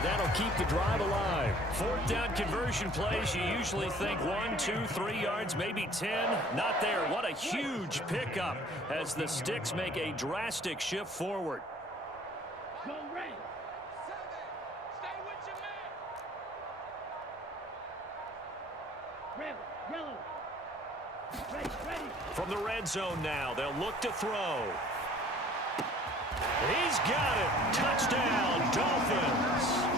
and that'll keep the drive alive. Fourth down conversion plays, you usually think 1, 2, 3 yards, maybe 10. Not there. What a huge pickup as the Sticks make a drastic shift forward. Go Ray. From the red zone now, they'll look to throw. He's got it. Touchdown, Dolphins.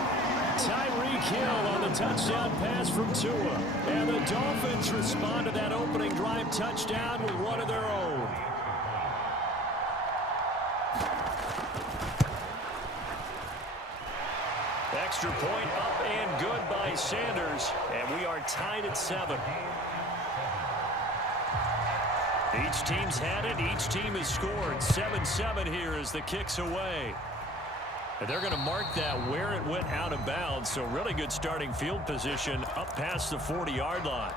Tyreek Hill on the touchdown pass from Tua. And the Dolphins respond to that opening drive touchdown with one of their own. Extra point up and good by Sanders. And we are tied at 7. Each team's had it. Each team has scored. 7-7 here as the kick's away. And they're going to mark that where it went out of bounds. So really good starting field position up past the 40-yard line.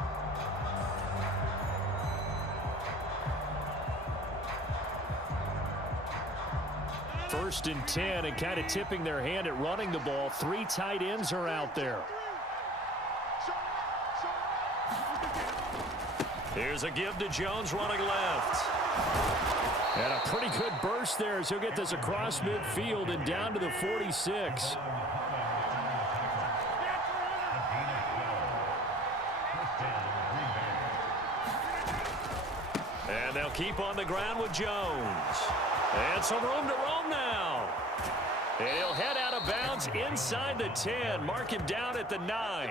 First and 10, and kind of tipping their hand at running the ball. 3 tight ends are out there. Here's a give to Jones running left. And a pretty good burst there as he'll get this across midfield and down to the 46. And they'll keep on the ground with Jones. And some room to roam now. And he'll head out of bounds inside the 10. Mark him down at the 9.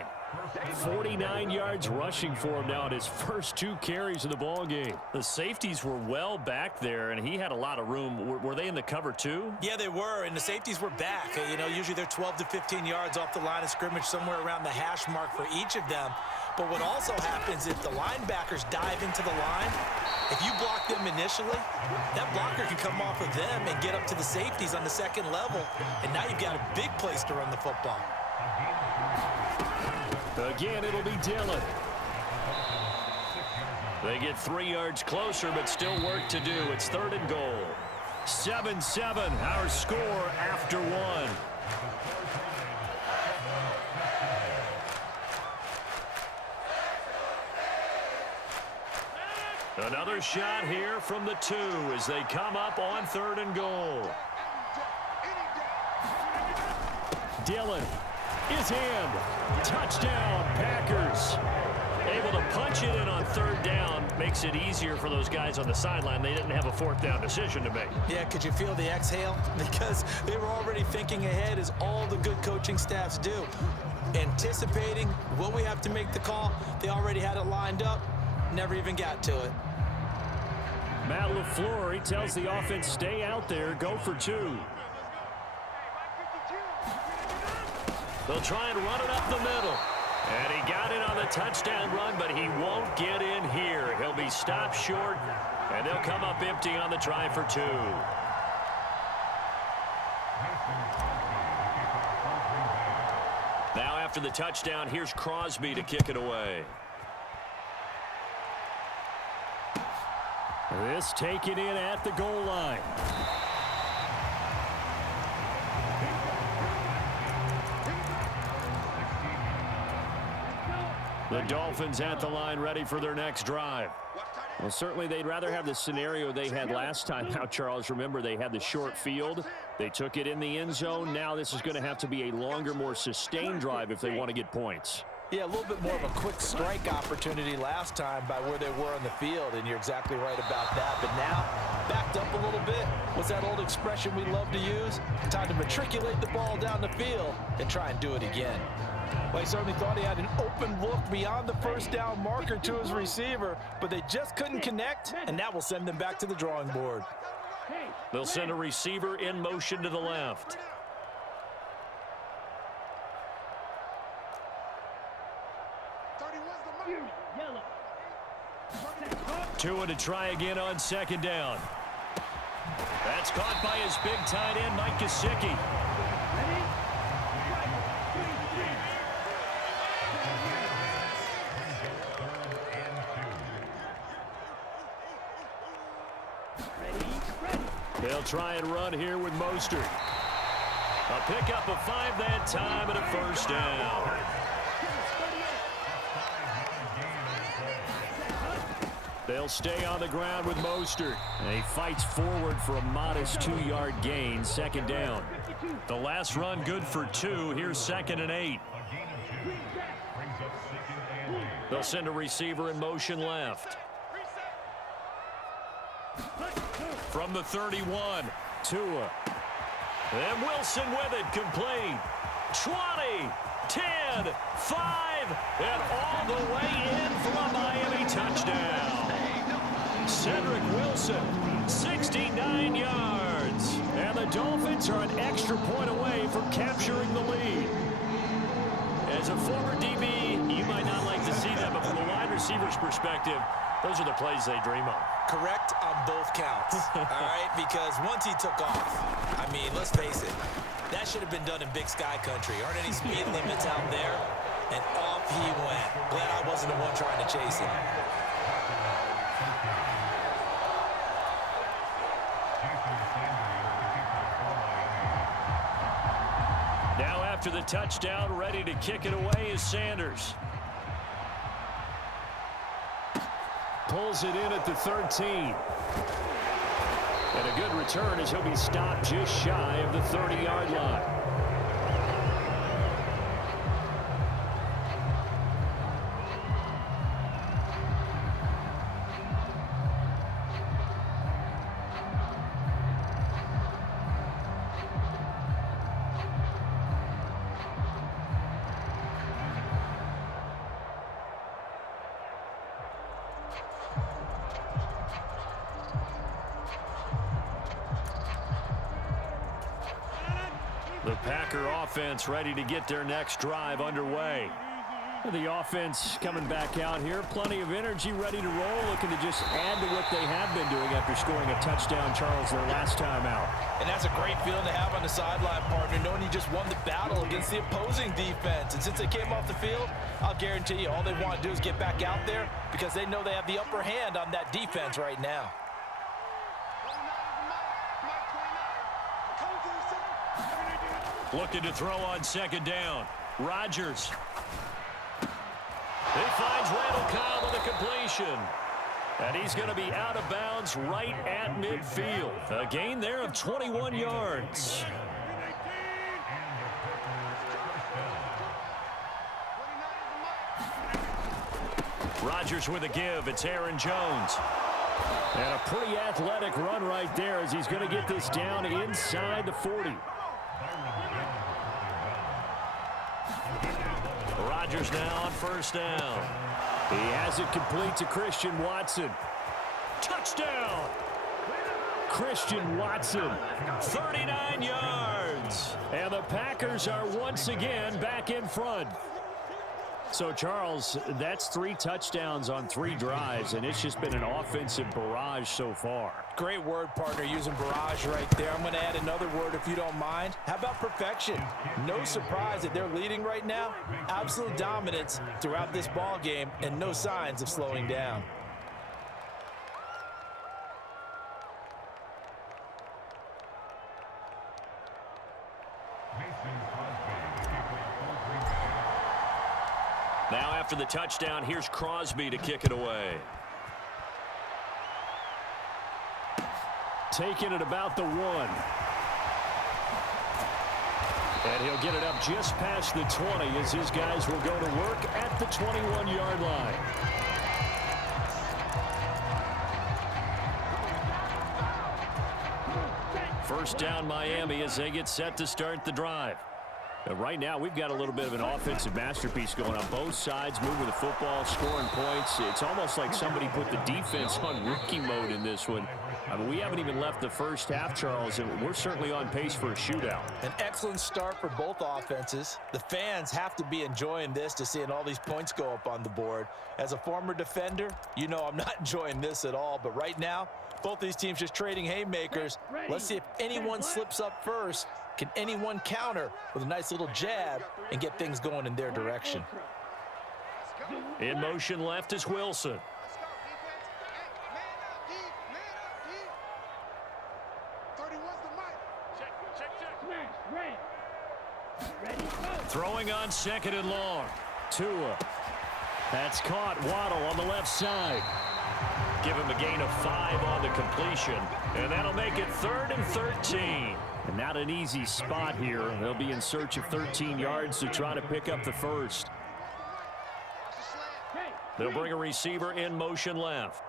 49 yards rushing for him now in his first 2 carries of the ball game. The safeties were well back there, and he had a lot of room. Were they in the cover too? Yeah, they were, and the safeties were back. You know, usually they're 12 to 15 yards off the line of scrimmage, somewhere around the hash mark for each of them. But what also happens if the linebackers dive into the line, if you block them initially, that blocker can come off of them and get up to the safeties on the second level, and now you've got a big place to run the football. Again, it'll be Dillon. They get 3 yards closer, but still work to do. It's 3rd and goal. 7-7, our score after 1. Another shot here from the 2 as they come up on 3rd and goal. Dillon is in. Touchdown, Packers. Able to punch it in on 3rd down. Makes it easier for those guys on the sideline. They didn't have a 4th down decision to make. Yeah, could you feel the exhale? Because they were already thinking ahead, as all the good coaching staffs do. Anticipating, will we have to make the call? They already had it lined up. Never even got to it. Matt LaFleur, he tells the offense, stay out there, go for 2. They'll try and run it up the middle. And he got it on the touchdown run, but he won't get in here. He'll be stopped short, and they'll come up empty on the try for 2. Now after the touchdown, here's Crosby to kick it away. This taken in at the goal line. The Dolphins at the line, ready for their next drive. Well, certainly they'd rather have the scenario they had last time. Now, Charles, remember they had the short field. They took it in the end zone. Now this is going to have to be a longer, more sustained drive if they want to get points. Yeah, a little bit more of a quick strike opportunity last time by where they were on the field, and you're exactly right about that. But now, backed up a little bit. What's that old expression we love to use? Time to matriculate the ball down the field and try and do it again. Well, he certainly thought he had an open look beyond the 1st down marker to his receiver, but they just couldn't connect, and that will send them back to the drawing board. They'll send a receiver in motion to the left. Tua to try again on 2nd down. That's caught by his big tight end, Mike Gesicki. They'll try and run here with Mostert. A pickup of 5 that time and a first down. They'll stay on the ground with Mostert. And he fights forward for a modest 2-yard gain, second down. The last run good for 2. Here's 2nd and 8. They'll send a receiver in motion left. From the 31, Tua. And Wilson with it, complete. 20, 10, 5, and all the way in for a Miami touchdown. Cedric Wilson, 69 yards. And the Dolphins are an extra point away from capturing the lead. As a former DB, you might not like to see that, but from a wide receiver's perspective, those are the plays they dream of. Correct on both counts, all right? Because once he took off, I mean, let's face it, that should have been done in Big Sky country. Aren't any speed limits out there? And off he went. Glad I wasn't the one trying to chase him. Now after the touchdown, ready to kick it away is Sanders. Pulls it in at the 13. And a good return as he'll be stopped just shy of the 30-yard line. The Packer offense ready to get their next drive underway. The offense coming back out here. Plenty of energy, ready to roll, looking to just add to what they have been doing after scoring a touchdown, Charles, their last time out. And that's a great feeling to have on the sideline, partner, knowing you just won the battle against the opposing defense. And since they came off the field, I'll guarantee you all they want to do is get back out there because they know they have the upper hand on that defense right now. Looking to throw on second down. Rodgers. He finds Randall Cobb with a completion. And he's going to be out of bounds right at midfield. A gain there of 21 yards. Rodgers with a give. It's Aaron Jones. And a pretty athletic run right there as he's going to get this down inside the 40. Rodgers now on first down. He has it complete to Christian Watson. Touchdown! Christian Watson, 39 yards. And the Packers are once again back in front. So, Charles, that's 3 touchdowns on 3 drives, and it's just been an offensive barrage so far. Great word, partner, using barrage right there. I'm going to add another word if you don't mind. How about perfection? No surprise that they're leading right now. Absolute dominance throughout this ball game and no signs of slowing down. Now after the touchdown, here's Crosby to kick it away. Taking it about the 1. And he'll get it up just past the 20 as his guys will go to work at the 21-yard line. First down Miami as they get set to start the drive. Right now, we've got a little bit of an offensive masterpiece going on. Both sides moving the football, scoring points. It's almost like somebody put the defense on rookie mode in this one. I mean, we haven't even left the first half, Charles, and we're certainly on pace for a shootout. An excellent start for both offenses. The fans have to be enjoying this to seeing all these points go up on the board. As a former defender, you know I'm not enjoying this at all. But right now, both these teams just trading haymakers. Let's see if anyone slips up first. Can anyone counter with a nice little jab and get things going in their direction? In motion left is Wilson. Throwing on 2nd and long. Tua. That's caught. Waddle on the left side. Give him a gain of 5 on the completion. And that'll make it 3rd and 13. And not an easy spot here. They'll be in search of 13 yards to try to pick up the first. They'll bring a receiver in motion left.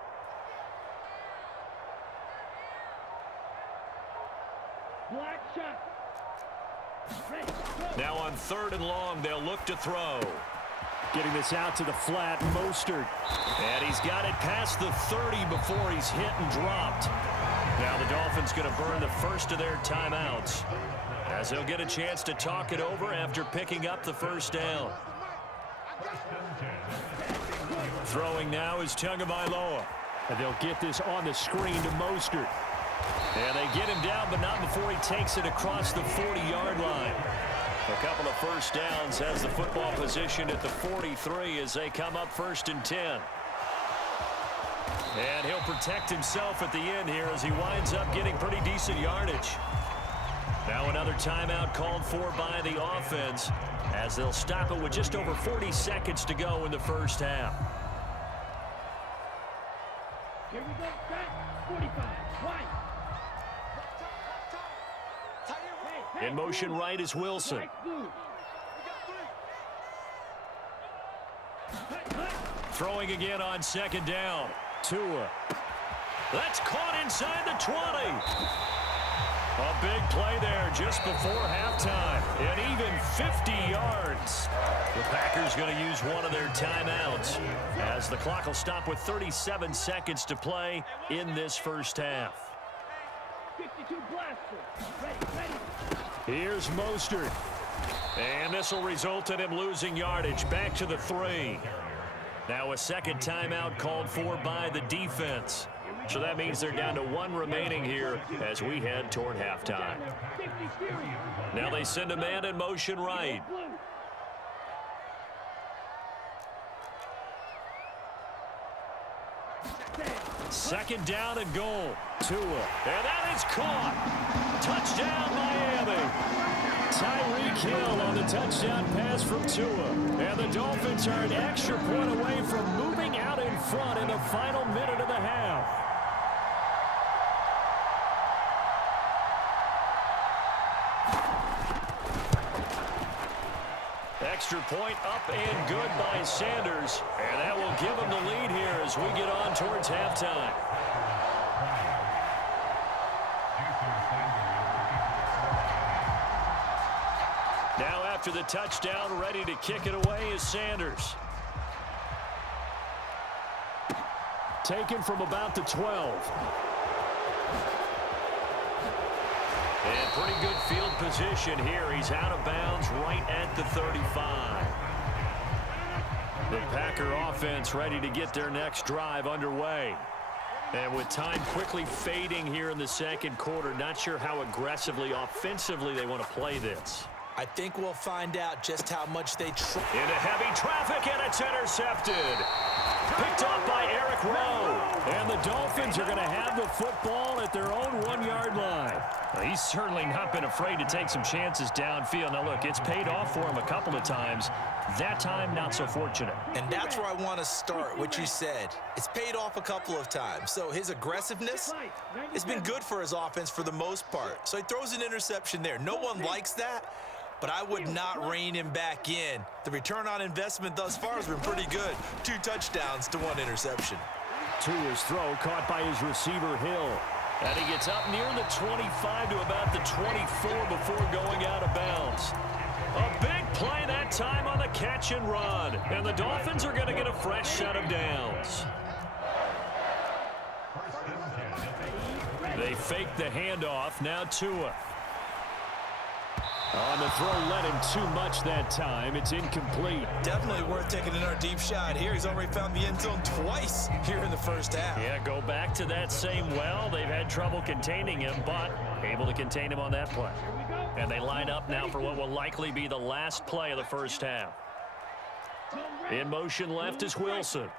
Black shot. Now on 3rd and long, they'll look to throw. Getting this out to the flat, Mostert. And he's got it past the 30 before he's hit and dropped. Now the Dolphins going to burn the first of their timeouts, as they'll get a chance to talk it over after picking up the first down. Throwing now is Tagovailoa. And they'll get this on the screen to Mostert. And they get him down, but not before he takes it across the 40-yard line. A couple of first downs has the football position at the 43 as they come up 1st and 10. And he'll protect himself at the end here as he winds up getting pretty decent yardage. Now another timeout called for by the offense as they'll stop it with just over 40 seconds to go in the first half. Here we go. Set. 45. Right. In motion right is Wilson. Throwing again on 2nd down. Tua. That's caught inside the 20. A big play there just before halftime. And even 50 yards. The Packers going to use one of their timeouts as the clock will stop with 37 seconds to play in this first half. 52 blaster. Ready. Here's Mostert. And this will result in him losing yardage back to the 3. Now a second timeout called for by the defense. So that means they're down to 1 remaining here as we head toward halftime. Now they send a man in motion right. Second down and goal. Tua. And that is caught. Touchdown, Miami. Tyreek Hill on the touchdown pass from Tua. And the Dolphins are an extra point away from moving out in front in the final minute of the half. Extra point up and good by Sanders. And that will give them the lead here as we get on towards halftime. Now after the touchdown, ready to kick it away is Sanders. Taken from about the 12. And pretty good field position here. He's out of bounds right at the 35. The Packer offense ready to get their next drive underway. And with time quickly fading here in the second quarter, not sure how aggressively, offensively they want to play this. I think we'll find out just how much they try. Into heavy traffic, and it's intercepted. Picked off by Eric Rowe. And the Dolphins are going to have the football at their own 1-yard line. Well, he's certainly not been afraid to take some chances downfield. Now, look, it's paid off for him a couple of times. That time, not so fortunate. And that's where I want to start, what you said. It's paid off a couple of times. So his aggressiveness has been good for his offense for the most part. So he throws an interception there. No one likes that, but I would not rein him back in. The return on investment thus far has been pretty good. 2 touchdowns to 1 interception. Tua's throw caught by his receiver, Hill. And he gets up near the 25 to about the 24 before going out of bounds. A big play that time on the catch and run. And the Dolphins are going to get a fresh set of downs. They fake the handoff. Now Tua. On the throw, led him too much that time. It's incomplete. Definitely worth taking another deep shot here. He's already found the end zone twice here in the first half. Yeah, go back to that same well. They've had trouble containing him, but able to contain him on that play. And they line up now for what will likely be the last play of the first half. In motion left is Wilson.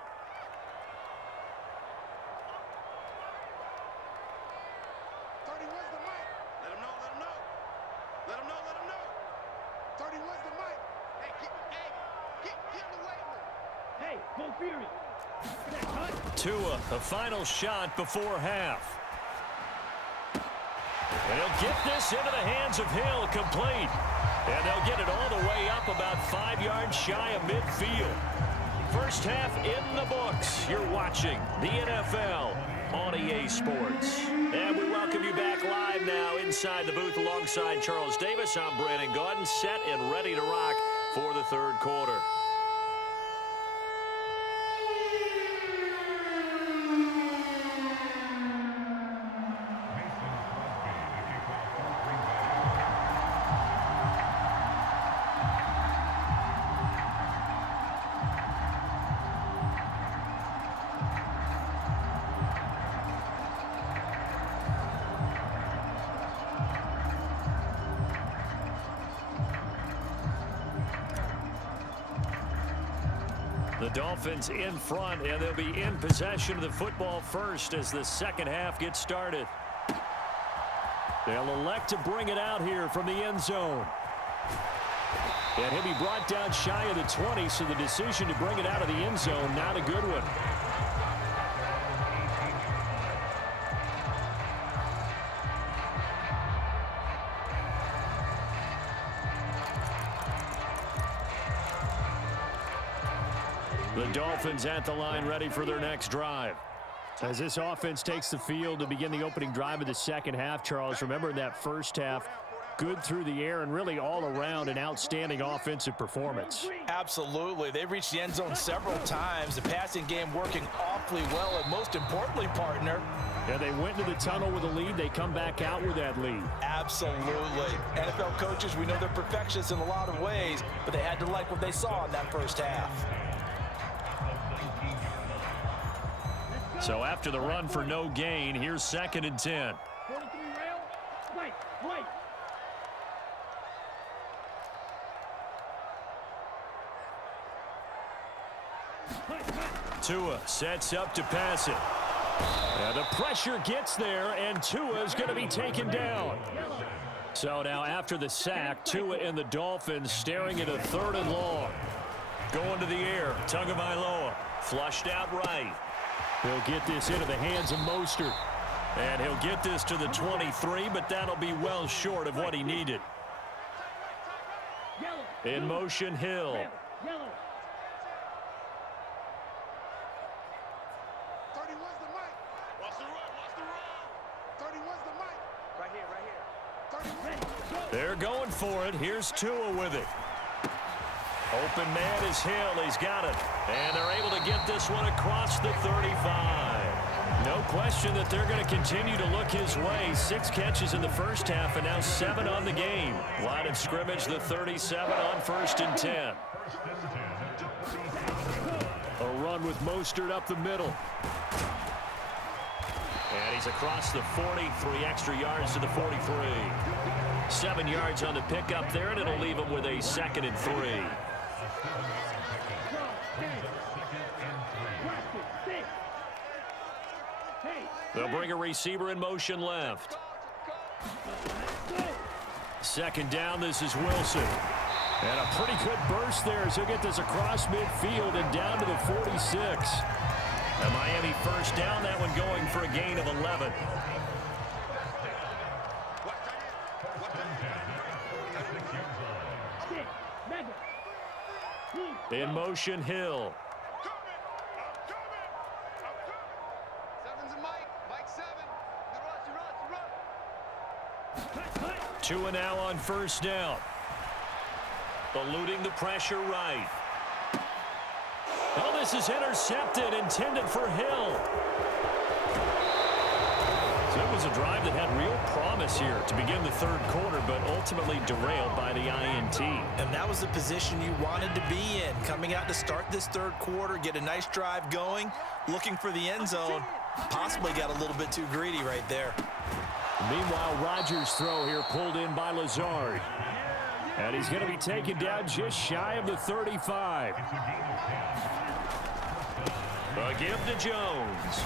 Hey, go Fury. Tua, the final shot before half. And he'll get this into the hands of Hill, complete. And they'll get it all the way up about 5 yards shy of midfield. First half in the books. You're watching the NFL on EA Sports. And we welcome you back live now inside the booth alongside Charles Davis. I'm Brandon Gordon, set and ready to rock for the third quarter. The Dolphins in front, and they'll be in possession of the football first as the second half gets started. They'll elect to bring it out here from the end zone. And he'll be brought down shy of the 20, so the decision to bring it out of the end zone, not a good one. The Dolphins at the line ready for their next drive. As this offense takes the field to begin the opening drive of the second half, Charles, remember in that first half, good through the air and really all around an outstanding offensive performance. Absolutely. They've reached the end zone several times. The passing game working awfully well, and most importantly, partner, yeah, they went into the tunnel with a lead. They come back out with that lead. Absolutely. NFL coaches, we know they're perfectionists in a lot of ways, but they had to like what they saw in that first half. So after the run for no gain, here's 2nd and 10. 43 rail. Wait. Tua sets up to pass it. And the pressure gets there, and Tua is going to be taken down. So now after the sack, Tua and the Dolphins staring at a 3rd and long. Going to the air, Tagovailoa, flushed out right. He'll get this into the hands of Mostert. And he'll get this to the 23, but that'll be well short of what he needed. In motion, Hill. Yellow. 31's the mic. Watch the run. 31's the mic. Right here. 31. They're going for it. Here's Tua with it. Open man is Hill. He's got it. And they're able to get this one across the 35. No question that they're going to continue to look his way. 6 catches in the first half and now 7 on the game. Line of scrimmage, the 37 on 1st and 10. A run with Mostert up the middle. And he's across the 40, 3 extra yards to the 43. 7 yards on the pickup there, and it'll leave him with a 2nd and 3. They'll bring a receiver in motion left. 2nd down, this is Wilson. And a pretty good burst there as he'll get this across midfield and down to the 46. And Miami first down, that one going for a gain of 11. In motion, Hill. 7's the mic. Mike 7. Run. Tua now on first down. Eluding the pressure right. Oh, this is intercepted, intended for Hill. So it was a drive that had real promise here to begin the third quarter, but ultimately derailed by the INT. And that was the position you wanted to be in. Coming out to start this third quarter, get a nice drive going, looking for the end zone. Possibly got a little bit too greedy right there. Meanwhile, Rodgers' throw here pulled in by Lazard. And he's going to be taken down just shy of the 35. A give to Jones.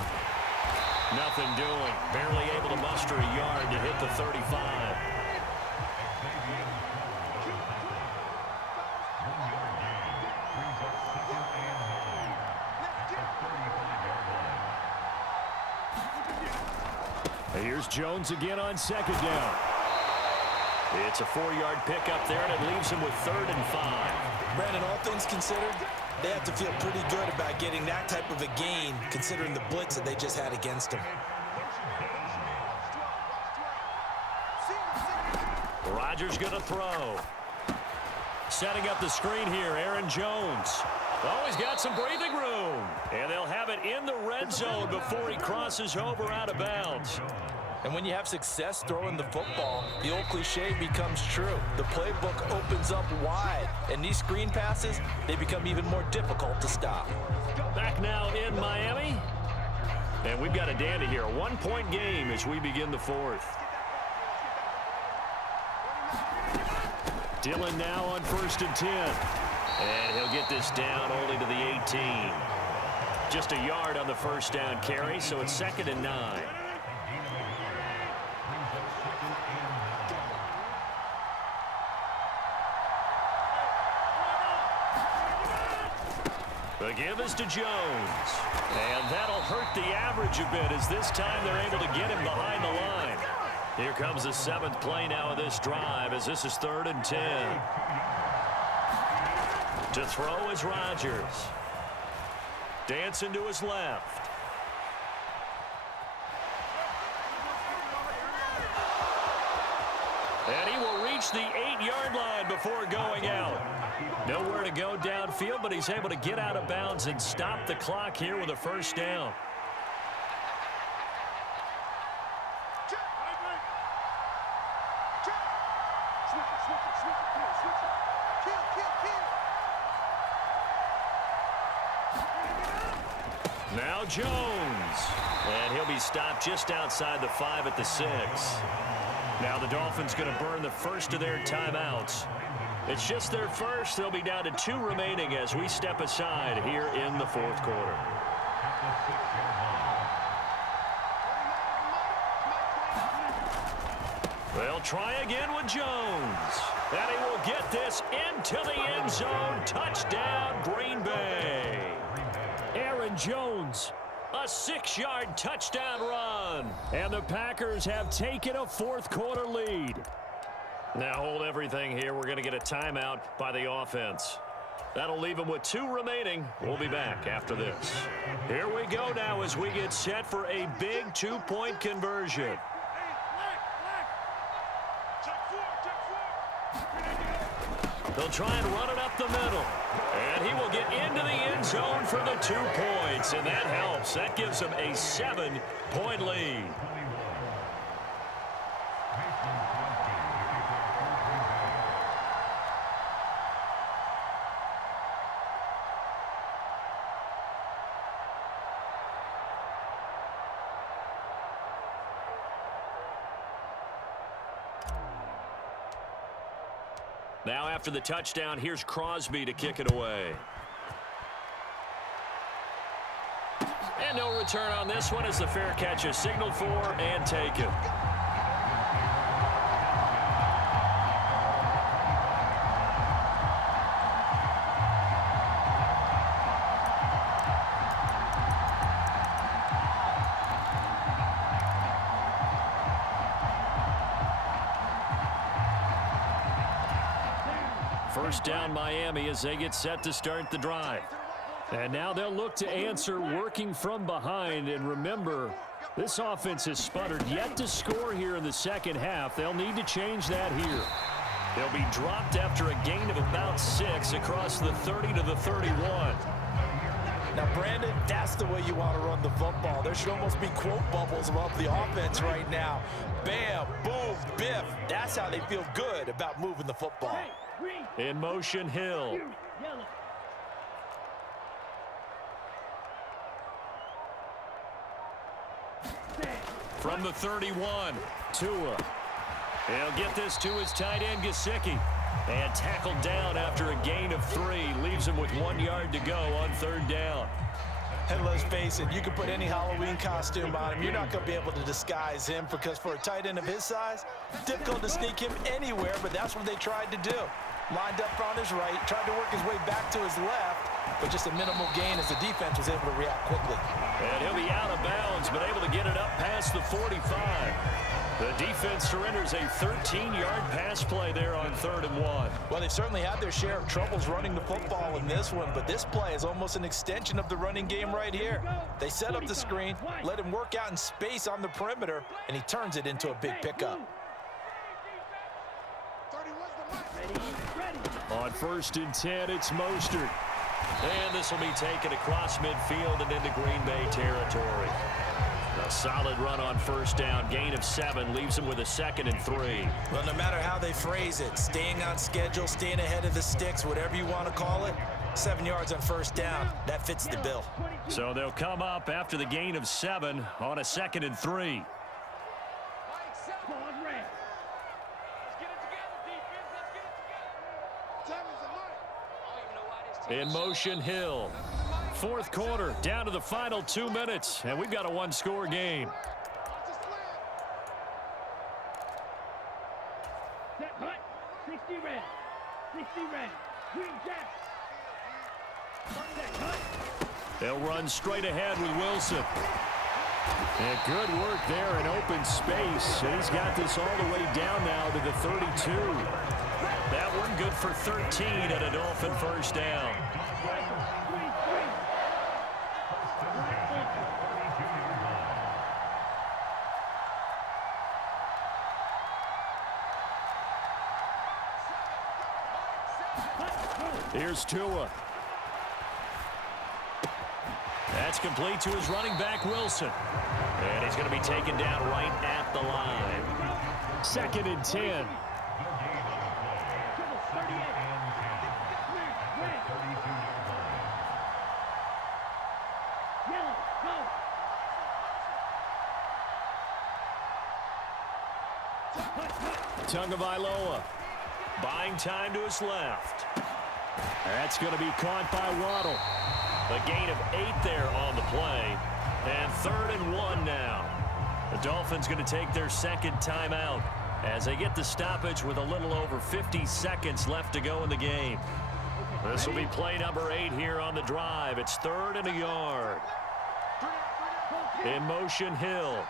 Nothing doing. Barely able to muster a yard to hit the 35. Here's Jones again on second down. It's a 4-yard pickup there, and it leaves him with 3rd and 5. Brandon, all things considered, they have to feel pretty good about getting that type of a gain, considering the blitz that they just had against them. Rodgers going to throw. Setting up the screen here, Aaron Jones. Oh, he's got some breathing room. And they'll have it in the red zone before he crosses over out of bounds. And when you have success throwing the football, the old cliche becomes true. The playbook opens up wide, and these screen passes, they become even more difficult to stop. Back now in Miami. And we've got a dandy here. A 1-point game as we begin the 4th. Dillon now on 1st and 10. And he'll get this down only to the 18. Just a yard on the first down carry, so it's 2nd and 9. The give is to Jones. And that'll hurt the average a bit as this time they're able to get him behind the line. Here comes the 7th play now of this drive as this is 3rd and 10. To throw is Rodgers. Dancing to his left. And he will reach the 8-yard line before going out. Nowhere to go downfield, but he's able to get out of bounds and stop the clock here with a first down. Now Jones. And he'll be stopped just outside the 5 at the 6. Now the Dolphins going to burn the first of their timeouts. It's just their first. They'll be down to 2 remaining as we step aside here in the 4th quarter. They'll try again with Jones. And he will get this into the end zone. Touchdown, Green Bay. Aaron Jones, a 6-yard touchdown run. And the Packers have taken a 4th quarter lead. Now hold everything here. We're going to get a timeout by the offense. That'll leave them with 2 remaining. We'll be back after this. Here we go now as we get set for a big 2-point conversion. They'll try and run it up the middle. And he will get into the end zone for the 2 points. And that helps. That gives them a 7-point lead. Now after the touchdown, here's Crosby to kick it away. And no return on this one as the fair catch is signaled for and taken. First down Miami as they get set to start the drive. And now they'll look to answer working from behind. And remember, this offense has sputtered yet to score here in the second half. They'll need to change that here. They'll be dropped after a gain of about 6 across the 30 to the 31. Now, Brandon, that's the way you want to run the football. There should almost be quote bubbles above the offense right now. Bam, boom, biff. That's how they feel good about moving the football. In motion, Hill. From the 31, Tua. He'll get this to his tight end, Gesicki. And tackled down after a gain of 3. Leaves him with 1 yard to go on 3rd down. And let's face it, you can put any Halloween costume on him. You're not going to be able to disguise him because for a tight end of his size, difficult to sneak him anywhere, but that's what they tried to do. Lined up on his right, tried to work his way back to his left, but just a minimal gain as the defense was able to react quickly. And he'll be out of bounds, but able to get it up past the 45. The defense surrenders a 13-yard pass play there on 3rd and 1. Well, they've certainly had their share of troubles running the football in this one, but this play is almost an extension of the running game right here. They set up the screen, let him work out in space on the perimeter, and he turns it into a big pickup. On 1st and 10, it's Mostert. And this will be taken across midfield and into Green Bay territory. A solid run on 1st down, gain of 7, leaves him with a 2nd and 3. Well, no matter how they phrase it, staying on schedule, staying ahead of the sticks, whatever you want to call it, 7 yards on 1st down, that fits the bill. So they'll come up after the gain of 7 on a 2nd and 3. In motion, Hill. 4th quarter, down to the final 2 minutes, and we've got a 1-score game. Set hut, 60 red. 60 red. Green jack. Set hut. They'll run straight ahead with Wilson. And good work there in open space. And he's got this all the way down now to the 32. That one good for 13 and a Dolphin 1st down. Here's Tua. That's complete to his running back, Wilson. And he's going to be taken down right at the line. 2nd and 10. Tagovailoa buying time to his left. That's going to be caught by Waddle. A gain of 8 there on the play. And 3rd and 1 now. The Dolphins going to take their 2nd timeout as they get the stoppage with a little over 50 seconds left to go in the game. This will be play number 8 here on the drive. It's 3rd and a yard. In motion, Hill.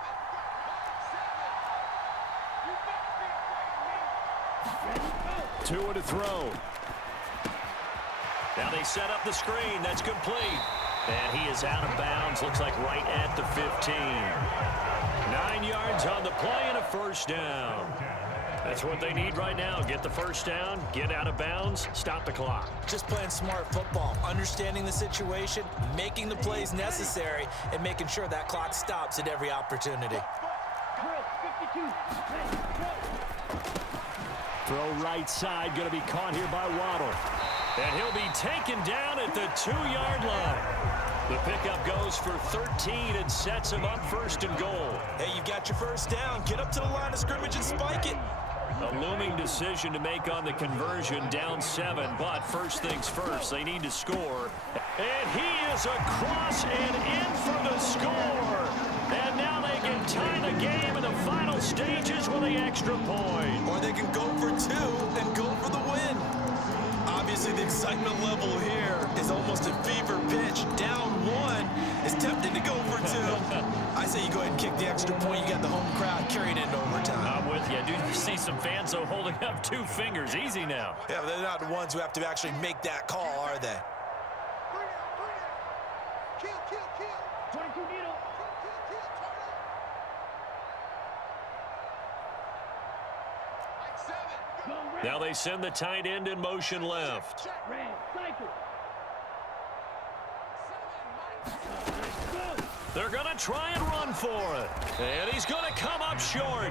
Tua to throw. Now they set up the screen. That's complete. And he is out of bounds. Looks like right at the 15. 9 yards on the play and a 1st down. That's what they need right now. Get the 1st down, get out of bounds, stop the clock. Just playing smart football, understanding the situation, making the plays necessary, and making sure that clock stops at every opportunity. Throw right side, going to be caught here by Waddle. And he'll be taken down at the 2-yard line. The pickup goes for 13 and sets him up 1st and goal. Hey, you got your 1st down. Get up to the line of scrimmage and spike it. A looming decision to make on the conversion, down 7, but first things first, they need to score. And he is across and in for the score. And now they can tie the game in the final stages with the extra point. Or they can go for 2 and go for the win. Obviously, the excitement level here is almost a fever pitch. Down 1 is tempting to go for 2. I say you go ahead and kick the extra point. You got the home crowd carrying it in overtime. I'm with you. I do see some fans, though, holding up 2 fingers. Easy now. Yeah, they're not the ones who have to actually make that call, are they? Kill, kill, kill. 22 needle. Now they send the tight end in motion left. Red, cycle. They're going to try and run for it. And he's going to come up short.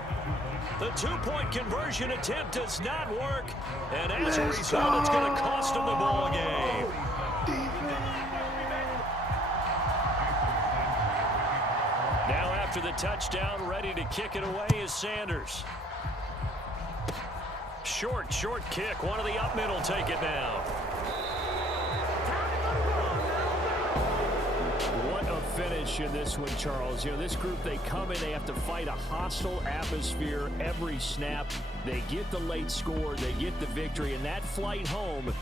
The 2-point conversion attempt does not work. And as a result, it's going to cost him the ball game. Now after the touchdown, ready to kick it away is Sanders. Short kick. One of the up middle take it now. What a finish in this one, Charles. You know, this group, they come in, they have to fight a hostile atmosphere every snap. They get the late score, they get the victory, and that flight home